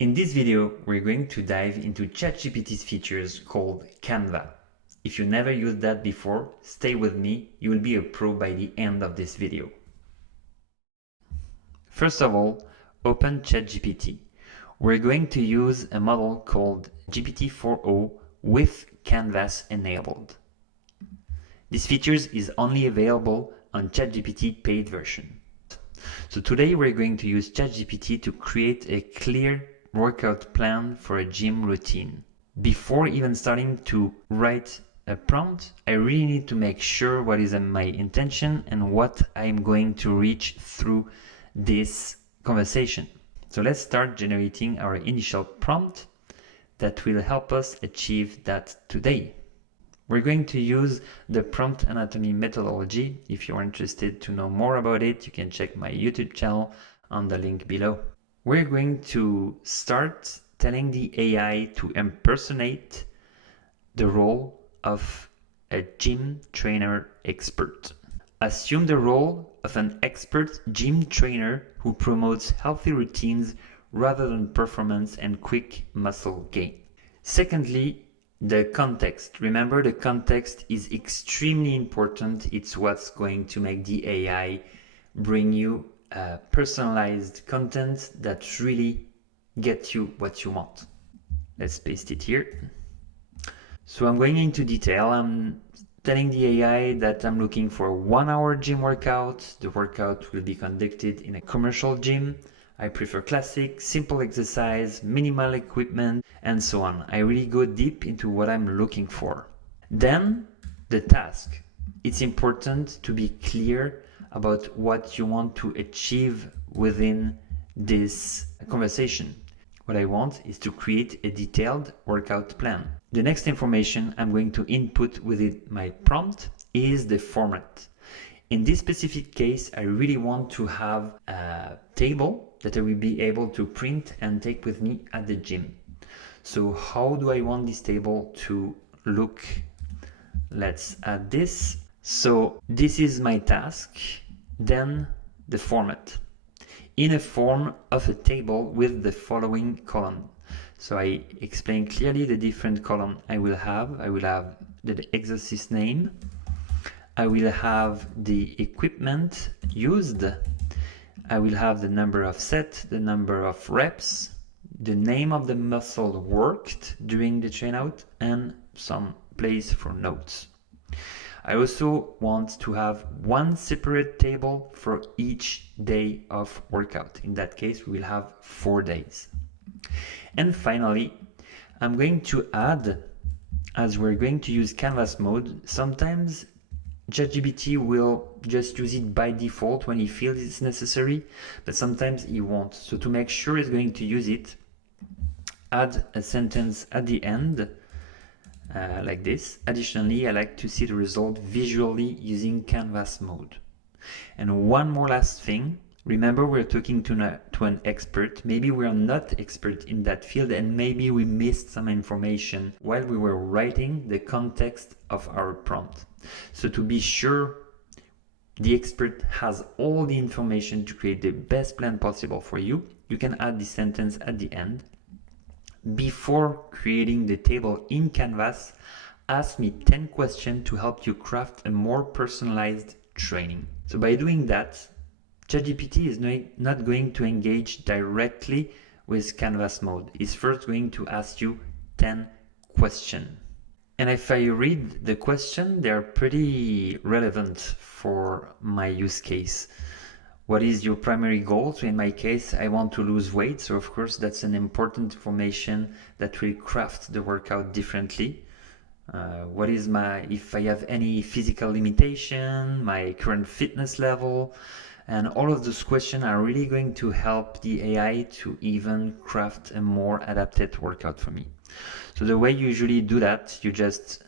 In this video, we're going to dive into ChatGPT's features called Canva. If you never used that before, stay with me, you will be a pro by the end of this video. First of all, open ChatGPT. We're going to use a model called GPT-4o with Canvas enabled. This feature is only available on ChatGPT paid version. So today we're going to use ChatGPT to create a clear workout plan for a gym routine. Before even starting to write a prompt, I really need to make sure what is my intention and what I'm going to reach through this conversation. So let's start generating our initial prompt that will help us achieve that today. We're going to use the prompt anatomy methodology. If you're interested to know more about it, you can check my YouTube channel on the link below. We're going to start telling the AI to impersonate the role of a gym trainer expert. Assume the role of an expert gym trainer who promotes healthy routines rather than performance and quick muscle gain. Secondly, the context. Remember, the context is extremely important. It's what's going to make the AI bring you personalized content that really gets you what you want. Let's paste it here. So I'm going into detail. I'm telling the AI that I'm looking for a 1-hour gym workout. The workout will be conducted in a commercial gym. I prefer classic, simple exercise, minimal equipment, and so on. I really go deep into what I'm looking for. Then the task. It's important to be clear about what you want to achieve within this conversation. What I want is to create a detailed workout plan. The next information I'm going to input within my prompt is the format. In this specific case, I really want to have a table that I will be able to print and take with me at the gym. So how do I want this table to look? Let's add this. So this is my task, then the format. In a form of a table with the following column. So I explain clearly the different column I will have. I will have the exercise name. I will have the equipment used. I will have the number of sets, the number of reps, the name of the muscle worked during the train out, and some place for notes. I also want to have one separate table for each day of workout. In that case, we will have 4 days. And finally, I'm going to add, as we're going to use Canvas mode, sometimes ChatGPT will just use it by default when he feels it's necessary, but sometimes he won't. So to make sure he's going to use it, add a sentence at the end, like this. Additionally, I like to see the result visually using Canvas mode. And one more last thing. Remember, we're talking to an expert. Maybe we're not expert in that field, and maybe we missed some information while we were writing the context of our prompt. So to be sure the expert has all the information to create the best plan possible for you, you can add this sentence at the end. Before creating the table in Canvas, ask me 10 questions to help you craft a more personalized training. So by doing that, ChatGPT is not going to engage directly with Canvas mode. It's first going to ask you 10 questions. And if I read the question, they're pretty relevant for my use case. What is your primary goal? So in my case, I want to lose weight. So of course, that's an important information that will craft the workout differently. What is if I have any physical limitation, my current fitness level, and all of those questions are really going to help the AI to even craft a more adapted workout for me. So the way you usually do that, you just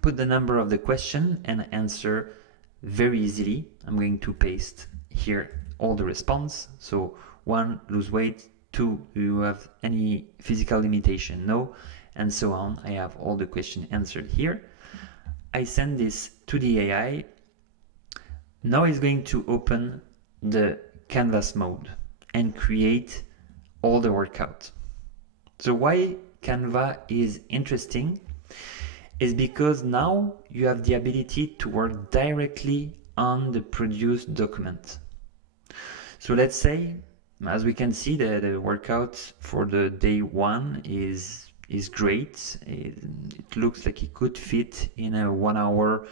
put the number of the question and answer very easily. I'm going to paste here all the response. So 1, lose weight. 2, do you have any physical limitation? No, and so on. I have all the questions answered here. I send this to the AI. Now it's going to open the Canvas mode and create all the workout. So why Canva is interesting is because now you have the ability to work directly on the produced document. So let's say, as we can see, the workout for the day 1 is great. It looks like it could fit in a 1 hour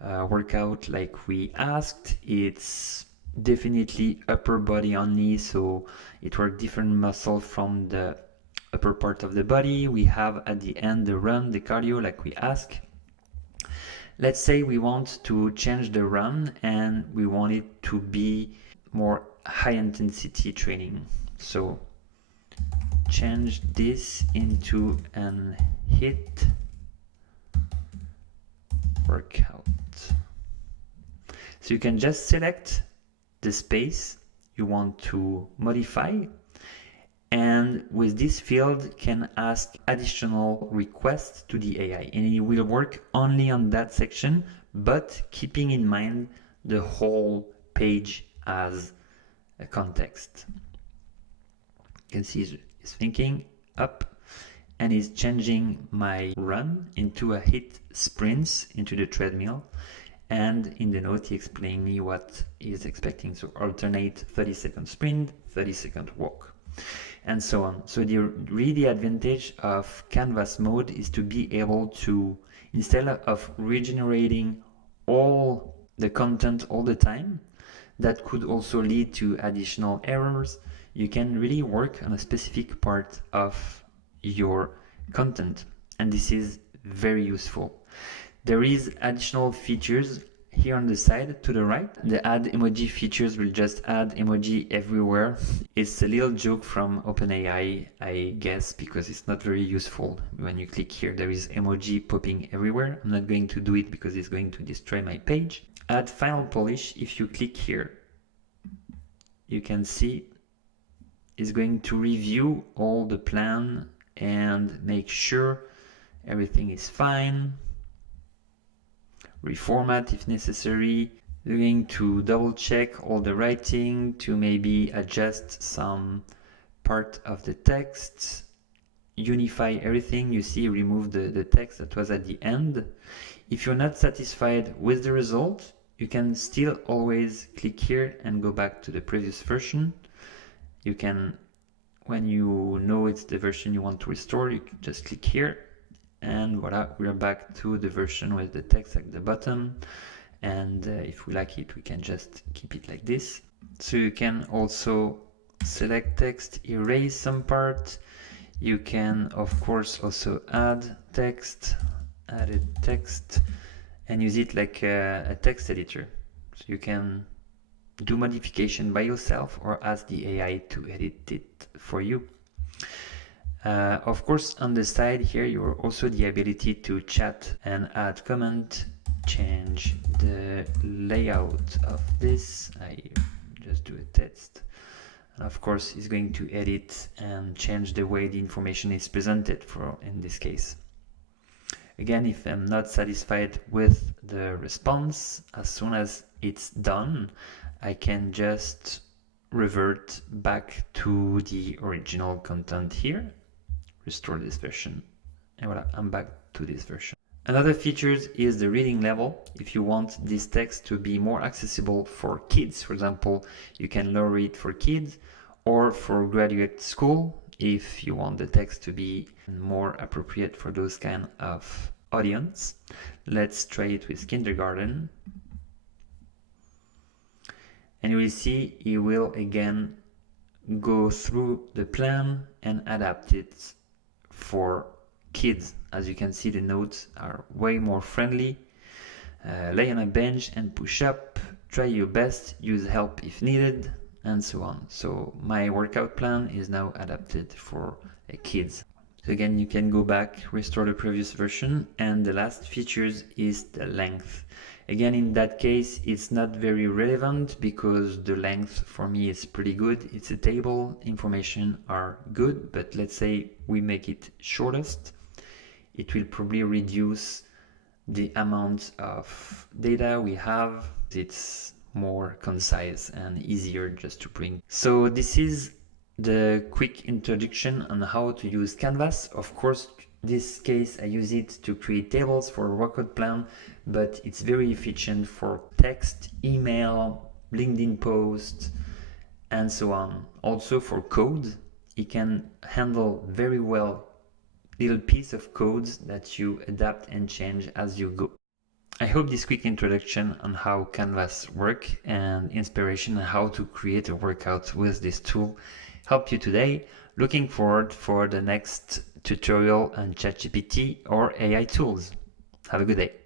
workout like we asked. It's definitely upper body only, so it works different muscle from the upper part of the body. We have at the end the run, the cardio like we ask. Let's say we want to change the run and we want it to be more high intensity training. So change this into an HIIT workout. So you can just select the space you want to modify, and with this field can ask additional requests to the AI, and it will work only on that section, but keeping in mind the whole page as a context. You can see it's thinking up and is changing my run into a HIIT sprints into the treadmill, and in the note he explained me what he's expecting. So alternate 30-second sprint, 30-second walk, and so on. So the really advantage of Canvas mode is to be able to, instead of regenerating all the content all the time, that could also lead to additional errors. You can really work on a specific part of your content, and this is very useful. There is additional features here on the side to the right. The add emoji features will just add emoji everywhere. It's a little joke from OpenAI, I guess, because it's not very useful. When you click here, there is emoji popping everywhere. I'm not going to do it because it's going to destroy my page. Add final polish. If you click here, you can see it's going to review all the plan and make sure everything is fine. Reformat if necessary. We're going to double check all the writing to maybe adjust some part of the text, unify everything. You see, remove the text that was at the end. If you're not satisfied with the result, you can still always click here and go back to the previous version. You can, when you know it's the version you want to restore, you can just click here, and voila, we're back to the version with the text at the bottom. And if we like it, we can just keep it like this. So you can also select text, erase some part. You can of course also add text, added text, and use it like a text editor. So you can do modification by yourself or ask the AI to edit it for you. Of course, on the side here, you are also the ability to chat and add comment, change the layout of this. I just do a text. And of course, it's going to edit and change the way the information is presented for in this case. Again, if I'm not satisfied with the response, as soon as it's done, I can just revert back to the original content here, restore this version, and voila, I'm back to this version. Another feature is the reading level. If you want this text to be more accessible for kids, for example, you can lower it for kids, or for graduate school, if you want the text to be more appropriate for those kind of audience. Let's try it with kindergarten. And you will see it will again go through the plan and adapt it for kids. As you can see, the notes are way more friendly. Lay on a bench and push up, try your best, use help if needed, and so on. So my workout plan is now adapted for kids. So again, you can go back, restore the previous version, and the last features is the length. Again, in that case, it's not very relevant because the length for me is pretty good. It's a table, information are good, but let's say we make it shortest. It will probably reduce the amount of data we have. It's more concise and easier just to bring. So this is the quick introduction on how to use Canvas. Of course, this case I use it to create tables for a workout plan, but it's very efficient for text, email, LinkedIn posts, and so on. Also for code, it can handle very well little piece of codes that you adapt and change as you go. I hope this quick introduction on how Canvas works and inspiration on how to create a workout with this tool helped you today. Looking forward for the next tutorial on ChatGPT or AI tools. Have a good day.